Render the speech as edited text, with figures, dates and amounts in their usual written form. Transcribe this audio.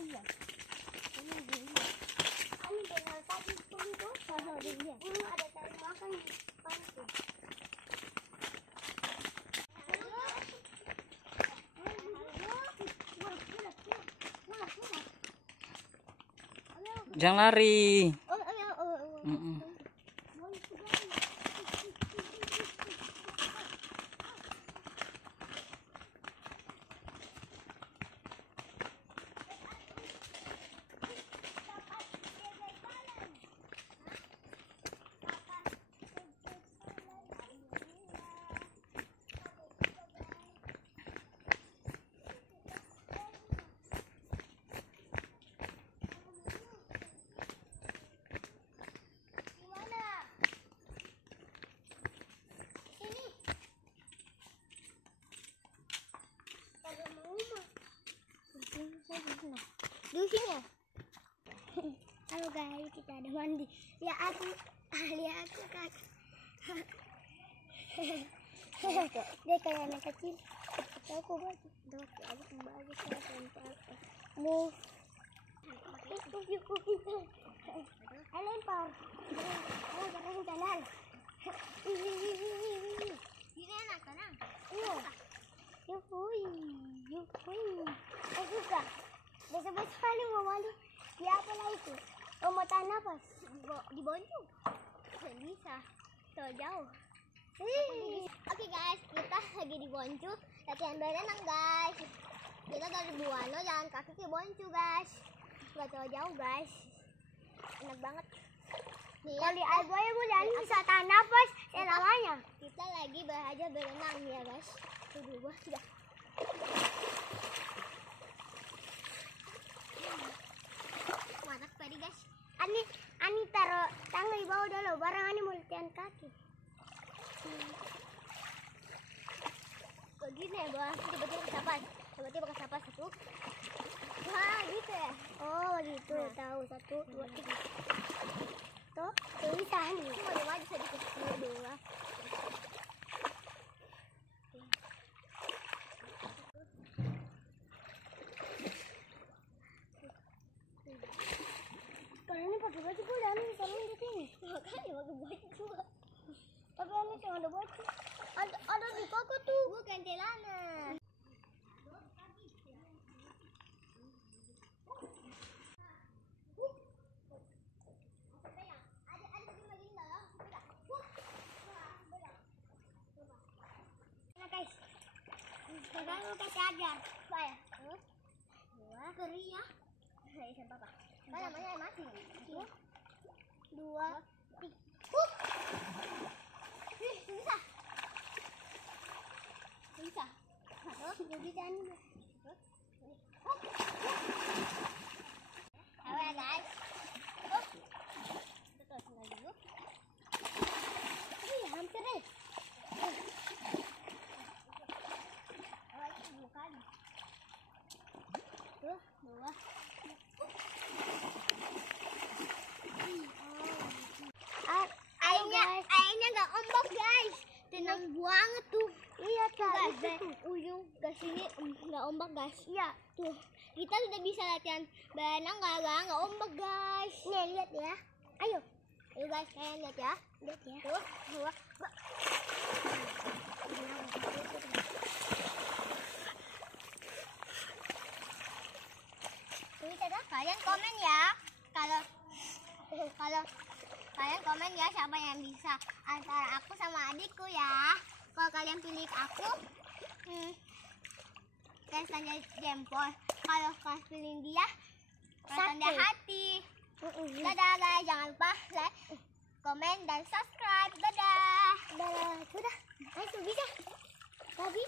iya. Ini dengan tadi itu kalau dia. Ada cari makan di pantai. Jangan lari. Di sini ya. Halo guys, kita ada mandi. Lihat aku kak. Dia kayak anak kecil. Aku baju. Aku kembali ke tempat. Move. Ayo lempar. Oh, jangan jalan. Ini enak tenang. Iya. Yuhui. Suka. Besok-besok kali mau mandi. Ya apalah itu. Mau tahan nafas. Di Boncu. Bisa. Terlalu jauh. Oke guys, kita lagi di Boncu. Latihan berenang guys. Kita dari Buano jalan kaki ke Boncu guys. Gak terlalu jauh guys. Enak banget. Kalau di air buaya bulan bisa tahan nafas. Namanya. Kita lagi belajar berenang ya guys. Tuh sudah. Mantap tadi guys. Ani taruh tangan di bawah dulu. Barang Ani mau latihan kaki. Begini ya bang. Tiba-tiba kesapan. Tiba-tiba kesapan satu. Wah gitu ya. Oh gitu. Nah. Tahu 1, 2, 3. Tuh. Bisa Ani. Cuma maju sedikit. 2. Kalau ini pakai baju gue dan ini kalau di sini. Makanya pakai baju. Tapi ini cuma ada baju. Ada di koko tuh. Bukan celana. Nah guys. Sekarang kita ajar. Supaya. 2. Keri ya. Ini apa? Apa namanya mati? 2, 3. Bisa. Bisa nih. Ayo guys. Terus dulu. Hampir deh. Bukan. 2. Airnya nggak ombak guys, tenang banget tuh. Iya guys, ujung ke sini nggak ombak guys. Iya tuh, kita sudah bisa latihan berenang nggak ombak guys. Nih lihat ya, ayo guys kalian lihat ya, tuh 2. Kalian komen ya, kalau kalian komen ya siapa yang bisa antara aku sama adikku ya. Kalau kalian pilih aku, kalian tanda jempol. Kalau kalian pilih dia, tanda hati. Dadah guys, jangan lupa like, komen dan subscribe. Dadah. Sudah. Ayo bisa. Tapi